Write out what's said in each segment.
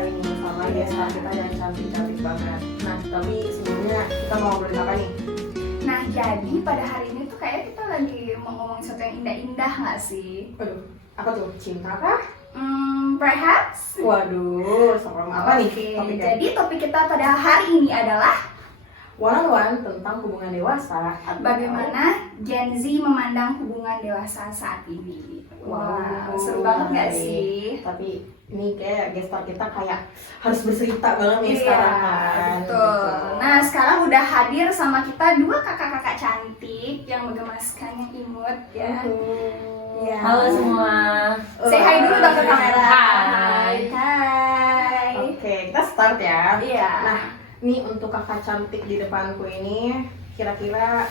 hari ini sama gestar kita yang cantik-cantik banget. Nah, tapi sebelumnya kita mau ngobrolin apa nih? Nah, jadi pada hari ini tuh kayak kita lagi mau ngomongin sesuatu yang indah-indah nggak sih? Aduh, apa tuh? Cinta kah? Perhaps. Waduh, soal apa nih Oke, topiknya? jadi topik kita pada hari ini adalah One-on-one tentang hubungan dewasa atau bagaimana Gen Z memandang hubungan dewasa saat ini. Wow, seru banget nggak sih? Tapi ini kayak gestar kita kayak harus bercerita banget nih Iya, sekarang kan. betul. Nah, sekarang udah hadir sama kita dua kakak-kakak cantik yang menggemaskan, yang imut ya. Iya. Halo semua. Say hi dulu dong ke kamera. Hai. Hai. Oke, kita start ya. Iya. Nah, ini untuk kakak cantik di depanku ini, kira-kira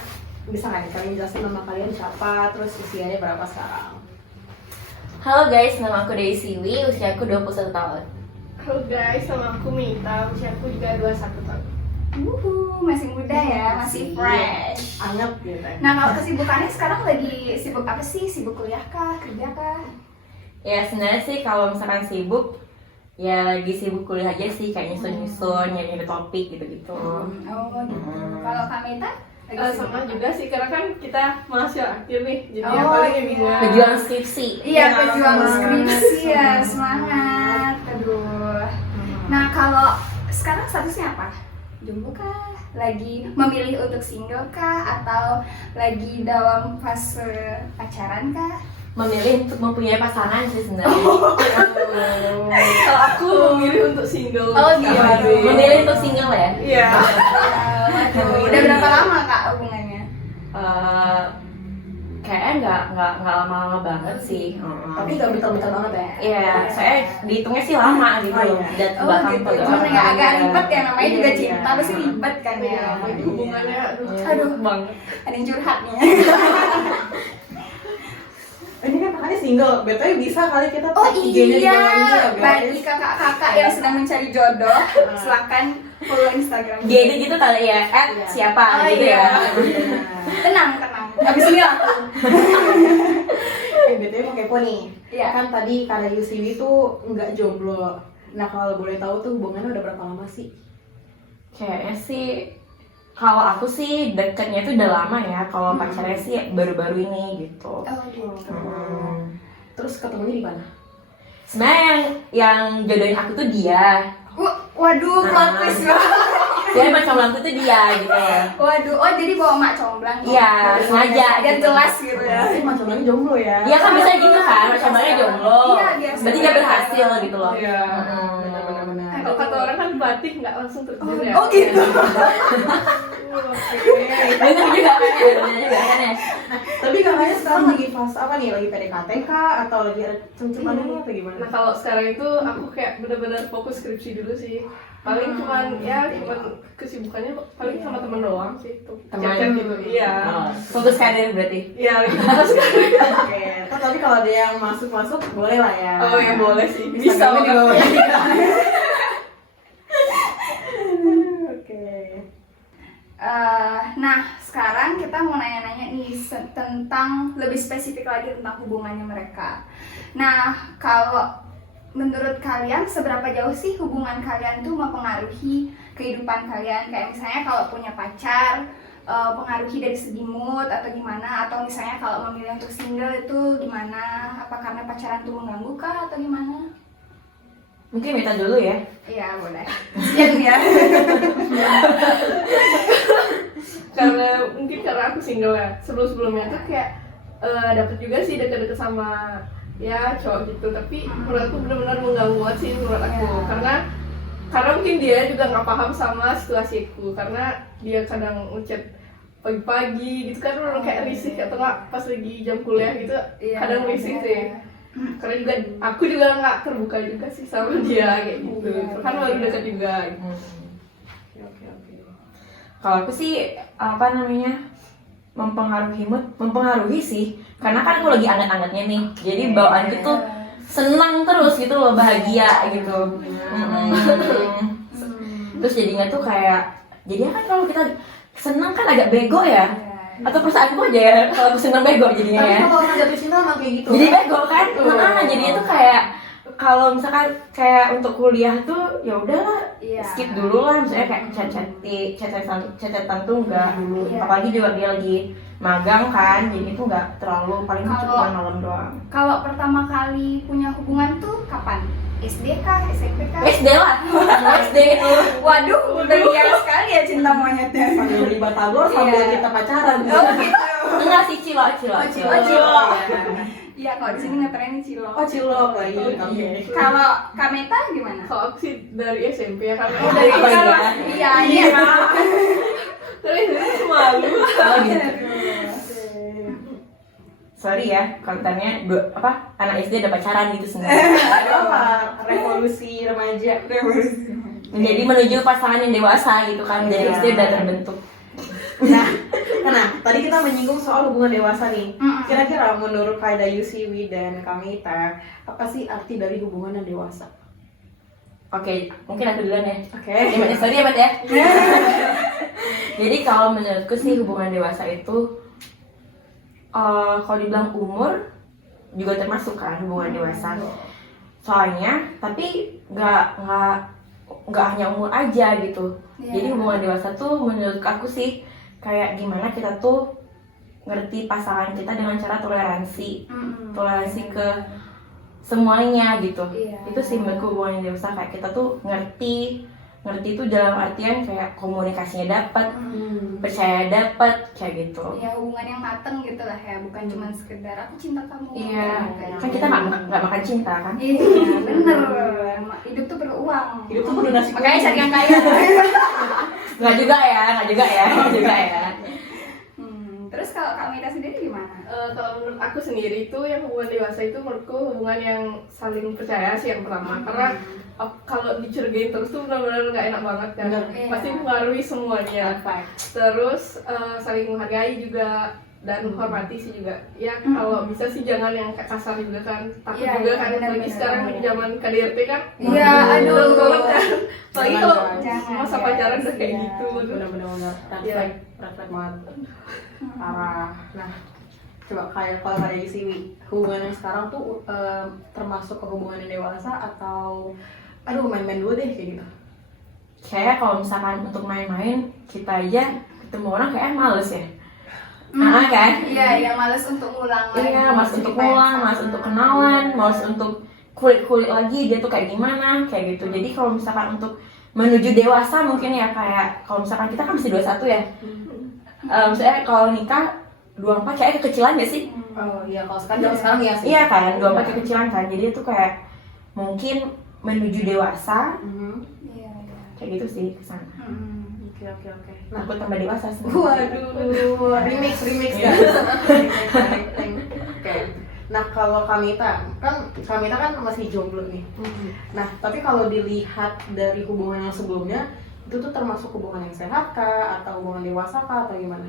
bisa nggak nih kalian jelasin nama kalian siapa, terus usianya berapa sekarang? Halo guys, nama aku Daisy Wi, usiaku 21 tahun. Halo guys, nama aku Mita, usiaku juga 21 tahun. Masih muda ya, masih fresh. Anget gitu. Nah, kalau kesibukannya sekarang lagi sibuk apa sih? Sibuk kuliah kah? Kerja kah? Ya sebenarnya sih kalau misalkan sibuk, ya lagi sibuk kuliah aja sih, kayak nyusun-nyusun, nyari topik gitu-gitu. Oh, gitu. Kalau Kak Mita? Lagi sibuk Sama apa? juga sih, karena kan kita mahasiswa akhir nih, jadi Oh, yang paling iya. juga Pejuang skripsi. Iya, Ya, pejuang semangat. skripsi ya, semangat. Aduh. Nah, kalau sekarang statusnya apa? Jomblo kah? Lagi memilih untuk single kah? Atau lagi dalam fase pacaran kah? Memilih untuk mempunyai pasangan sih sebenarnya. Kalau aku memilih untuk single. Oh, gitu. Memilih untuk single ya. Iya. Waduh, udah berapa lama Kak hubungannya? Eh, Kayaknya nggak lama-lama banget sih. Tapi nggak bentar-bentar banget ya? Iya, saya dihitungnya sih lama gitu. Oh, iya. Dan Oh belakang gitu, tuh cuman ya agak ribet ya, namanya Iya, juga iya. cinta, pasti ribet kan Iya, ya. bagi hubungannya, Aduh. banget. Ada yang curhat nih. Ini kan kakaknya single, betulnya bisa kali kita Oh tag IG-nya di iya, bawah ini ya bagi guys. kakak-kakak yang sedang mencari jodoh, silakan follow Instagram. Jadi gitu kali ya, Iya. siapa Oh, gitu iya. ya. Tenang, tenang. Abis ini aku. Betulnya mau kepo nih. Iya. Kan tadi Kak Yusiwi tuh nggak jomblo. Nah kalau boleh tahu tuh hubungannya udah berapa lama sih? Kayaknya sih kalau aku sih deketnya itu udah lama ya. Kalau pacarnya sih baru-baru ini gitu. Oh gitu. Terus ketemunya di mana? Sebenarnya yang jodohin aku tuh dia. Waduh, plot twist banget. Dia macam aku tuh dia gitu. Waduh, oh jadi bawa mak comblang. Iya, sengaja Biar gitu. jelas gitu ya. Tapi macam lagi jomblo ya? Iya kan bisa gitu kan, macamnya jomblo. Iya, biasa. Berarti dia berhasil gitu loh. Iya, Mm. benar-benar. Kalau kata orang kan batik nggak langsung terjun ya. Oh gitu. Bener juga kan ya, bener juga kan ya. Tapi kakaknya sekarang lagi fase apa nih? Lagi PDKT kah? Atau lagi ada cem-ceman dulu atau gimana? Nah kalau sekarang itu aku kayak benar-benar fokus skripsi dulu sih. Paling cuman kesibukannya paling sama teman doang sih itu. Teman. Chat-chat gitu. Iya. Fokus karir berarti. Iya, lagi fokus sekali. Oke, tapi kalau ada yang masuk-masuk boleh lah ya. Oh ya boleh sih. Bisa Instagramnya di bawah banget. ini. Oke. Nah, sekarang kita mau nanya-nanya nih tentang lebih spesifik lagi tentang hubungannya mereka. Nah, kalau menurut kalian seberapa jauh sih hubungan kalian tuh mempengaruhi kehidupan kalian? Kayak misalnya kalau punya pacar, pengaruhi dari segi mood atau gimana? Atau misalnya kalau memilih untuk single itu gimana? Apa karena pacaran tuh mengganggu kah atau gimana? Mungkin minta dulu ya. Iya, boleh. Sian ya. Karena aku single ya. Sebelumnya tuh kayak dapet juga sih deket-deket sama ya cowok gitu. Tapi menurut aku benar-benar mengganggu banget sih menurut aku. Ya. Karena mungkin dia juga nggak paham sama situasiku. Karena dia kadang ngechat pagi-pagi gitu kan orang kayak risih atau nggak pas lagi jam kuliah gitu Iya, kadang risih iya. sih. Karena juga aku juga nggak terbuka juga sih sama dia kayak gitu. Iya, Kan baru deket juga. Oke. Kalau aku sih apa namanya mempengaruhi sih, karena kan aku lagi anget-angetnya nih, jadi bawaanku tuh senang terus gitu loh, bahagia gitu. Terus jadinya tuh kayak, jadinya kan kalau kita senang kan agak bego ya, atau perasaanku aja ya kalau aku senang bego jadinya Tapi ya. kalau orang jatuh cinta emang kayak gitu. Jadi bego kan, jadinya tuh kayak kalau misalkan kayak untuk kuliah tuh ya udahlah Iya. skip dulu lah, misalnya kayak chat-chatan tuh enggak dulu. Iya. Apalagi juga dia lagi magang kan, jadi tuh enggak terlalu, paling Kalau- cuma malam doang. Kalau pertama kali punya hubungan tuh kapan? SD kah? SMP kah? SD lah, SD itu. Waduh, udah liar sekali ya cinta monyetnya. Sambil beli batagor sambil Iya. kita pacaran. Oh gitu. Enggak sih, Cilo. Oh, Cilo. Iya, kalau di sini ngetrennya Cilok. Oh cilok lagi. Oke. Kalau Kameta gimana? Kalau aku sih dari SMP ya karena Oh, dari Oh, iya. kelas. Iya, iya. dari SMP malu. Oh gitu. Sorry ya, kontennya anak SD ada pacaran gitu sebenarnya. Ada apa? Revolusi remaja. Revolusi. Menjadi menuju pasangan yang dewasa gitu kan, dari SD udah terbentuk. Nah, tadi kita menyinggung soal hubungan dewasa nih. Mm-mm. Kira-kira menurut Kaida Yusiwi dan Kamita, apa sih arti dari hubungan yang dewasa? Oke, mungkin aku duluan ya. Oke. Sorry ya, Bat ya. Jadi kalau menurutku sih hubungan dewasa itu kalau dibilang umur juga termasuk kan hubungan dewasa. Soalnya, tapi nggak hanya umur aja gitu. Iya. Jadi hubungan dewasa tuh menurut aku sih kayak gimana kita tuh ngerti pasangan kita dengan cara toleransi ke semuanya gitu. Iya. Itu sih menurutku hubungan dewasa, kayak kita tuh ngerti tuh dalam artian kayak komunikasinya dapat, percaya dapat kayak gitu. Ya hubungan yang mateng gitu lah ya, bukan cuma sekedar aku cinta kamu. Iya, Bukan. kan kita nggak makan cinta kan? Iya, bener. Hidup tuh perlu uang. Hidup tuh kudu nasi Makanya kuning. cari yang kaya. Nggak juga ya. Terus kalau Kak Mita sendiri gimana? Kalau menurut aku sendiri itu yang hubungan dewasa itu menurutku hubungan yang saling percaya sih yang pertama. Karena kalau dicurigain terus tuh benar-benar nggak enak banget kan. Bener. Pasti mempengaruhi semuanya. Terus saling menghargai juga dan menghormati sih juga. Ya kalau bisa sih jangan yang kayak kasar juga kan. Takut Iya, juga iya, kan benar, apalagi benar, sekarang benar. zaman KDRT kan. Iya, aduh. Belum banget kan. Apalagi Jangan, kalau jangan, masa ya. pacaran udah kayak Iya, gitu. bener-bener Iya. red flag banget. Parah. Nah, coba kayak kalau dari Siwi, hubungan yang sekarang tuh termasuk ke hubungan yang dewasa atau aduh main-main dulu deh kayak gitu. Kayak kalau misalkan untuk main-main kita aja ketemu orang kayak males ya. Kan? Iya, yang males untuk ngulang lagi. Iya, males untuk cerita yang pulang, sama. males untuk kenalan, males untuk kulik-kulik lagi dia tuh kayak gimana, kayak gitu. Jadi kalau misalkan untuk menuju dewasa mungkin ya kayak kalau misalkan kita kan masih 21 ya. Misalnya kalau nikah 24 kayak kekecilan gak sih? Oh iya, kalau sekarang ya sih. Iya kan, 24 kekecilan kan. Jadi itu kayak mungkin menuju dewasa Iya, iya. kayak gitu sih kesana. Oke. Nah, aku tambah dewasa sih. Waduh, remix Iya. guys. Oke. Nah kalau Kamita kan masih jomblo nih. Nah tapi kalau dilihat dari hubungan yang sebelumnya itu tuh termasuk hubungan yang sehat kah atau hubungan dewasa kah atau gimana?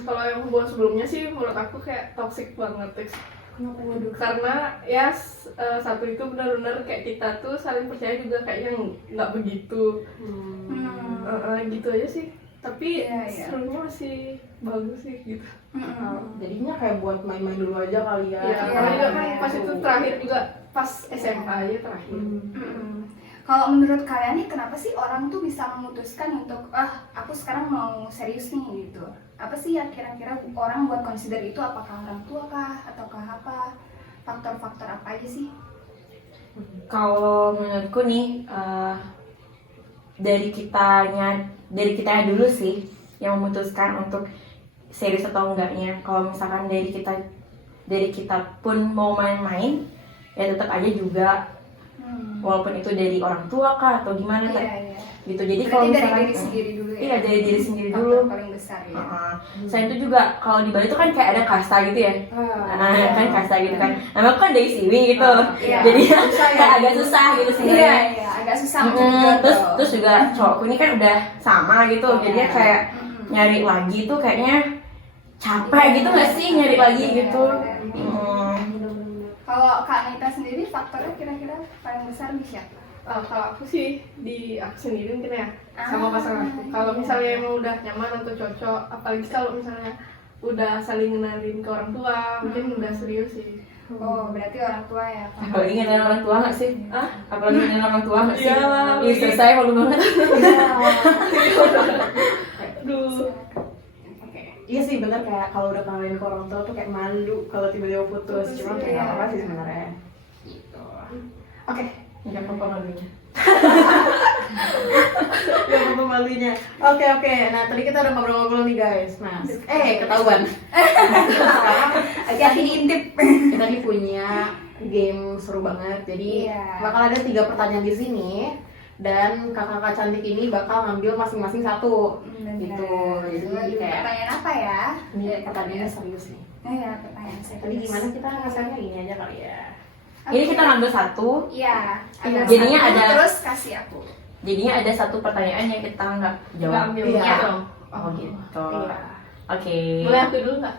Kalau yang hubungan sebelumnya sih menurut aku kayak toxic banget. Karena ya satu itu benar-benar kayak kita tuh saling percaya juga kayaknya nggak begitu. Gitu aja sih. Tapi Iya, iya. serunya masih bagus sih gitu. Jadinya kayak buat main-main dulu aja kali ya. Iya, Iya, karena juga kan iya. pas itu terakhir juga pas SMA aja terakhir. Kalau menurut kalian nih, kenapa sih orang tuh bisa memutuskan untuk aku sekarang mau serius nih gitu? Apa sih yang kira-kira orang buat consider itu? Apakah orang tua kah? Ataukah apa? Faktor-faktor apa aja sih? Kalau menurutku nih dari kitanya dulu sih yang memutuskan untuk serius atau enggaknya. Kalau misalkan dari kita pun mau main-main ya tetap aja juga walaupun itu dari orang tua kah atau gimana Iya. gitu. Jadi Berarti kalau dari misalkan diri sendiri dulu ya? iya dari diri sendiri Faktor dulu. paling besar ya? Selain itu juga kalau di Bali itu kan kayak ada kasta gitu ya. iya. Kan kasta gitu kan. Nama aku kan dari Siwi gitu. Iya. Jadi Susah ya. kayak agak susah gitu sebenarnya. Iya, agak susah mencari jodoh. Terus juga cowokku ini kan udah sama gitu. Jadi ya kayak nyari lagi tuh kayaknya capek gitu nggak sih nyari lagi gitu. Kalau Kak Nita sendiri, faktornya kira-kira paling besar di siapa? Kalau aku sih di aku sendiri mungkin ya sama pasangan aku. Kalau misalnya emang udah nyaman atau cocok, apalagi kalau misalnya udah saling kenalin ke orang tua, mungkin udah serius sih. Oh, berarti orang tua ya. Apalagi ngenalin orang tua nggak sih? Hah? Apalagi ngenalin orang tua nggak sih? Iyalah, Ih, selesai malu banget. Aduh. Oke. Iya sih bener, kayak kalau udah kenalin ke orang tua tuh kayak malu kalau tiba-tiba putus. Cuma kayak Iya. nggak apa-apa sih sebenarnya. Gitu. Oke. Nggak apa-apa malunya. Ya apa malunya. Oke. Nah tadi kita udah ngobrol-ngobrol nih guys. Nah, ketahuan. Sekarang Hati-hati diintip. kita nih punya game seru banget. Jadi Iya. bakal ada 3 pertanyaan di sini dan kakak-kakak cantik ini bakal ngambil masing-masing satu. Gitu. Jadi kayak Pertanyaan apa ya? ini pertanyaannya serius nih. Oh ya, pertanyaan saya. Tadi gimana kita ngasihnya ini aja kali ya. Ini kita ngambil satu, Iya. Iya. Jadinya satu, ada- terus kasih aku. jadinya ada satu pertanyaan yang kita nggak Nggak jawab. ambil Iya. dong. Oh gitu. Iya. Oke. Boleh aku dulu nggak?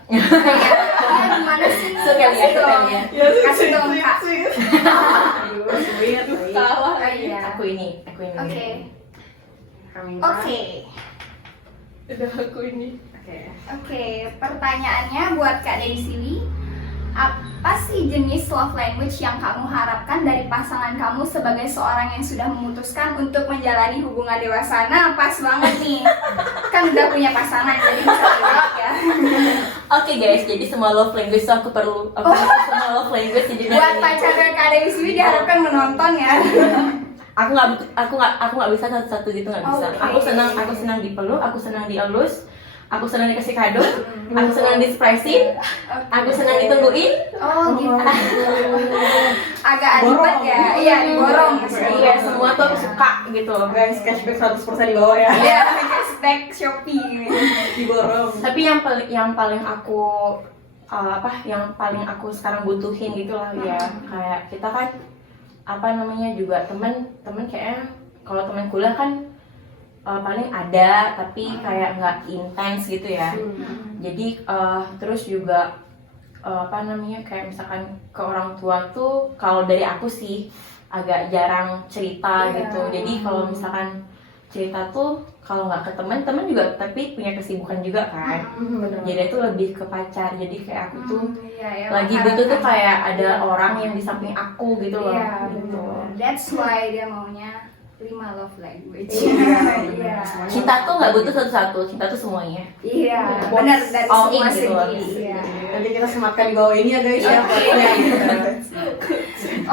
Gimana sih? Sekali ya, sekali ya. Ya, Kasih dong, Kak. Aduh, sweet. baik. Salah. Oh, iya. Aku ini. Oke. Kami Oke. Udah aku ini. Oke. Oke, pertanyaannya buat Kak Dewi Siwi. Apa sih jenis love language yang kamu harapkan dari pasangan kamu sebagai seorang yang sudah memutuskan untuk menjalani hubungan dewasa? Nah, pas banget nih. Kan udah punya pasangan, jadi bisa jawab ya. Oke guys, jadi semua love language itu aku perlu. Semua love language jadi Buat pacarnya Kak Dewi Siwi diharapkan menonton ya. aku nggak bisa satu-satu gitu, nggak bisa. Oke. Aku senang dipeluk, aku senang dielus, aku senang dikasih kado, aku senang disurprisein, aku senang ditungguin. Oh gitu. Agak Borong. adibat ya. Iya, diborong. Iya, semua tuh aku suka gitu. Guys, cashback 100% di bawah ya. Iya, cashback Shopee. Diborong. Tapi yang paling aku yang paling aku sekarang butuhin gitu lah ya, kayak kita kan juga temen kayaknya kalau temen kuliah kan paling ada tapi kayak nggak intens gitu ya. Jadi terus juga kayak misalkan ke orang tua tuh kalau dari aku sih agak jarang cerita Iya. gitu. Jadi kalau misalkan cerita tuh kalau nggak ke teman juga tapi punya kesibukan juga kan. Jadi itu lebih ke pacar. Jadi kayak aku tuh Iya, ya, lagi butuh tuh kayak ada orang yang di samping aku gitu loh. Iya, Gitu. bener. That's why dia maunya 5 love language. Iya, Iya. Cinta tuh nggak butuh satu-satu, cinta tuh semuanya. Iya, benar dari All semua in gitu loh. segi. Iya. Nanti kita sematkan di bawah ini ya guys ya.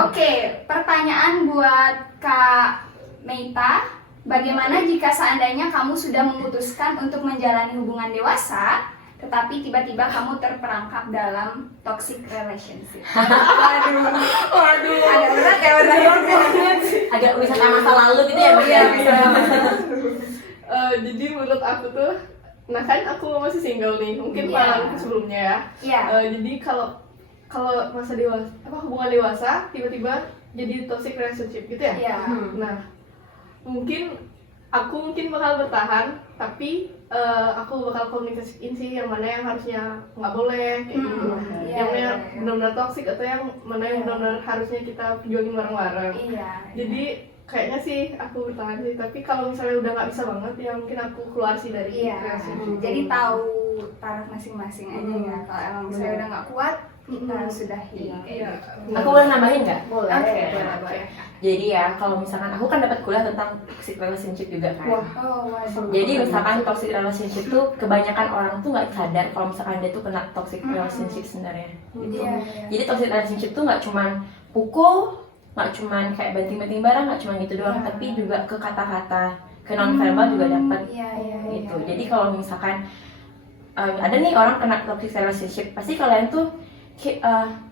Oke, pertanyaan buat Kak Meita. Bagaimana jika seandainya kamu sudah memutuskan untuk menjalani hubungan dewasa, tetapi tiba-tiba kamu terperangkap dalam toxic relationship? Waduh. Agak berat ya, Agak wisata masa lalu gitu ya, Mbak? Iya, bisa. Jadi menurut aku tuh, nah kan aku masih single nih, mungkin Iya. pengalamanku sebelumnya ya. Iya. Jadi kalau masa dewasa, hubungan dewasa tiba-tiba jadi toxic relationship gitu ya. Iya. Nah, aku mungkin bakal bertahan, tapi aku bakal komunikasiin sih yang mana yang harusnya nggak boleh kayak gitu. Iya, Yang mana iya, yang iya. benar-benar toxic atau yang mana yang Iya. benar-benar harusnya kita perjuangin bareng-bareng. Iya. Jadi kayaknya sih aku bertahan sih, tapi kalau misalnya udah nggak bisa banget ya mungkin aku keluar sih dari Iya, relationship. jadi tahu taraf masing-masing aja ya. Kalau emang misalnya udah nggak kuat, kita sudahi. Iya. Aku boleh nambahin nggak? Boleh. Oke, boleh. Jadi ya, kalau misalkan aku kan dapat kuliah tentang toxic relationship juga kan. Wah. Oh, waduh. Jadi misalkan toxic relationship tuh kebanyakan orang tuh nggak sadar kalau misalkan dia tuh kena toxic relationship sebenarnya. Gitu. Iya, iya. Jadi toxic relationship tuh nggak cuman pukul, nggak cuman kayak banting-banting barang, nggak cuman gitu doang, tapi juga ke kata-kata, ke non verbal juga dapat. Iya, iya, Gitu. iya. Jadi kalau misalkan ada nih orang kena toxic relationship, pasti kalian tuh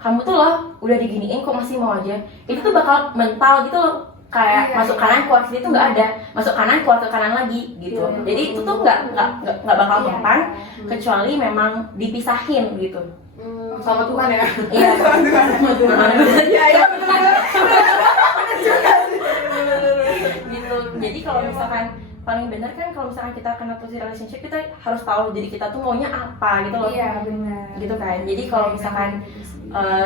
kamu tuh loh udah diginiin kok masih mau aja. Itu tuh bakal mental gitu loh. Kayak Iya, masuk iya. kanan keluar sini tuh nggak ada, masuk kanan keluar ke kanan lagi gitu. Iya. Jadi itu tuh nggak bakal Iya. mempan kecuali memang dipisahin gitu. Sama Tuhan ya. Iya. Iya, iya, benar. Gitu. Jadi kalau misalkan paling benar kan kalau misalkan kita kena toxic relationship, kita harus tahu jadi kita tuh maunya apa gitu loh. Iya benar. Gitu kan. Jadi kalau misalkan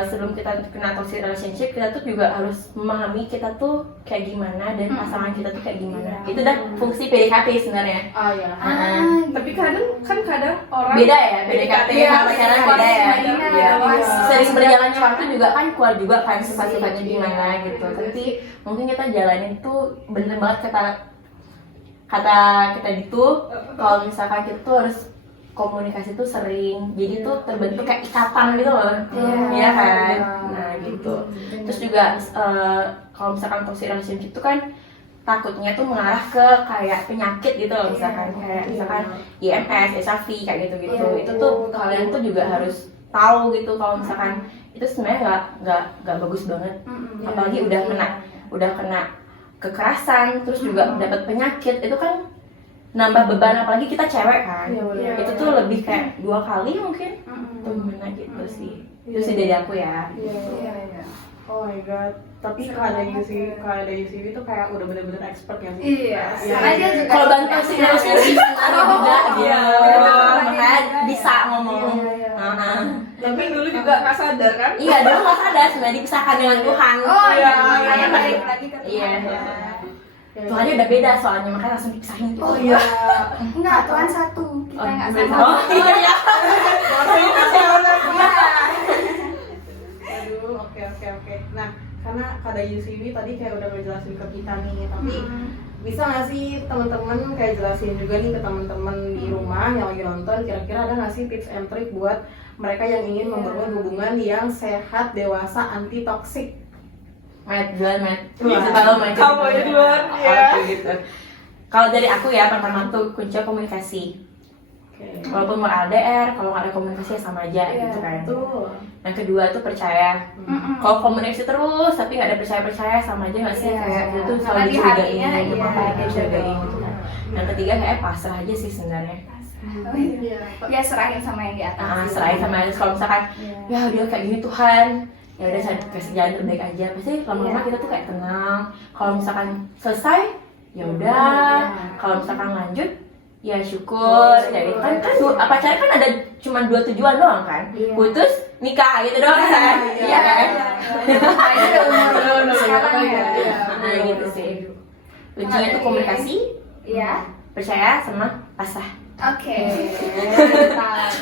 sebelum kita kena toxic relationship, kita tuh juga harus memahami kita tuh kayak gimana dan pasangan kita tuh kayak gimana. Itu udah fungsi PDKT sebenarnya. Oh ya. Tapi kadang orang Beda ya, PDKT sama pacaran beda ya. Iya. Sering berjalannya waktu juga kan keluar juga kan sifat-sifatnya gimana gitu. Tapi mungkin kita jalanin tuh bener banget kata kita gitu, kalau misalkan kita tuh harus komunikasi tuh sering, jadi tuh terbentuk kayak ikatan gitu loh, ya kan? Nah gitu. Terus juga kalau misalkan toxic relationship tuh kan takutnya tuh mengarah ke kayak penyakit gitu loh, misalkan kayak misalkan IMS, HIV kayak gitu-gitu. Itu tuh kalian tuh juga harus tahu gitu kalau misalkan itu sebenarnya nggak bagus banget, apalagi udah kena kekerasan, terus juga dapat penyakit, itu kan nambah beban, apalagi kita cewek kan. Itu tuh lebih kayak 2 kali mungkin tuh gimana gitu sih. Itu sih dari aku ya. Oh my god, tapi keadaan UCB itu kayak udah bener-bener expert ya sih. Iya. Iya. Kalau bantu sih relationship juga dia makanya bisa ngomong. tapi dulu juga nggak sadar kan. Iya, dulu nggak sadar sebenarnya dipisahkan dengan Tuhan. Oh iya, makanya balik lagi ke Iya. Tuhan. Tuhannya udah beda soalnya, makanya langsung dipisahin gitu. Oh iya. Enggak, Tuhan satu. Kita enggak sama. Oh iya. Aduh, oke. Nah, karena kada UCB tadi kayak udah ngejelasin ke kita nih, tapi bisa nggak sih teman-teman kayak jelasin juga nih ke teman-teman di rumah yang lagi nonton, kira-kira ada nggak sih tips and trick buat mereka yang ingin membangun hubungan yang sehat, dewasa, anti toksik? Duluan. Kamu aja duluan, ya. Gitu. Kalau dari aku ya, pertama tuh kunci komunikasi. Walaupun mau LDR, kalau nggak ada komunikasi ya sama aja gitu kan. Tuh. Yang kedua tuh percaya. Kalau komunikasi terus tapi nggak ada percaya sama aja nggak sih, kayak itu tuh Karena selalu di hatinya, dicurigain gitu kan. Yang ketiga kayak pasrah aja sih sebenarnya. Ya serahin sama yang di atas. Serahin sama aja. Kalau misalkan ya dia kayak gini Tuhan, ya udah saya kasih jalan terbaik aja. Pasti lama-lama kita tuh kayak tenang. Kalau misalkan selesai ya udah. Kalau misalkan lanjut ya syukur, kayak gitu kan pacaran kan ada cuma 2 tujuan doang kan, putus, nikah gitu doang kan, iya kan? Itu udah umur sekarang ya. Nah gitu sih, kuncinya tuh komunikasi, percaya sama pasrah. Oke.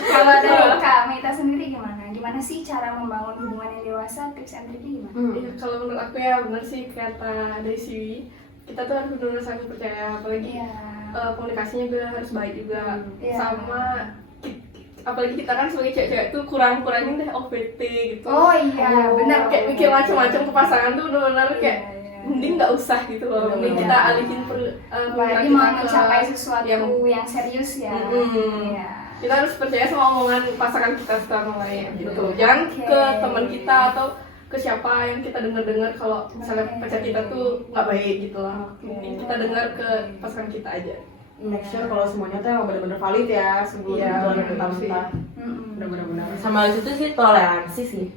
Kalau dari Kak Mita sendiri gimana? Gimana sih cara membangun hubungan yang dewasa? Tips and triknya gimana? Iya, kalau menurut aku ya benar sih kata Desi, kita tuh harus benar-benar saling percaya, apalagi komunikasinya juga harus baik juga. Sama apalagi kita kan sebagai cewek-cewek tuh kurangin deh OVT gitu. Oh iya, benar. Kayak mikir macam-macam ke pasangan tuh benar-benar kayak mending nggak usah gitu loh. Mending kita alihin Apalagi mau mencapai sesuatu yang serius ya. Kita harus percaya sama omongan pasangan kita setelah mulai gitu. Jangan ke teman kita atau ke siapa yang kita dengar kalau misalnya pacar kita tuh nggak baik gitu lah. Kita dengar ke pasangan kita aja. Make sure kalau semuanya tuh emang benar-benar valid ya sebelum mentah-mentah. Benar-benar. Sama itu sih toleransi sih.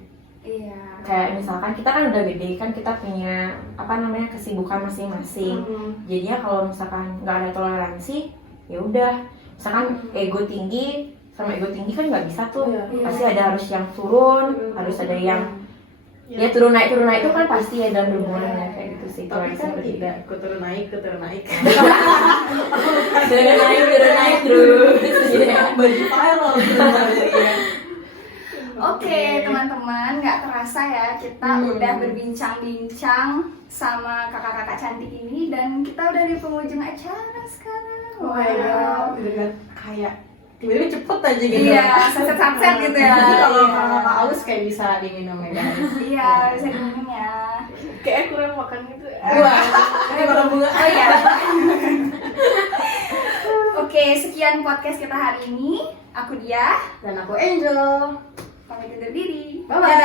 Iya. Kayak misalkan kita kan udah gede kan, kita punya kesibukan masing-masing. Jadinya kalau misalkan nggak ada toleransi, ya udah. Misalkan ego tinggi sama ego tinggi kan nggak bisa tuh. Pasti ada harus yang turun, harus ada yang ya turun naik itu kan pasti ya dalam hubungan ya kayak gitu sih. Tapi kan tidak, turun naik. turun naik terus. Baju viral jadinya. Oke, teman-teman, nggak terasa ya kita udah berbincang-bincang sama kakak-kakak cantik ini dan kita udah di penghujung acara sekarang. Oh my god, dengan kayak tiba-tiba cepet aja gitu. Iya, sunset gitu ya. Jadi kalau kakak aus kayak bisa diminum ya guys. Iya, bisa diminum ya. Kayak kurang makan gitu. Wah, ini baru bunga. Oh iya. Oke, sekian podcast kita hari ini. Aku Dia Dan aku Angel. pamit undur diri. Bye-bye.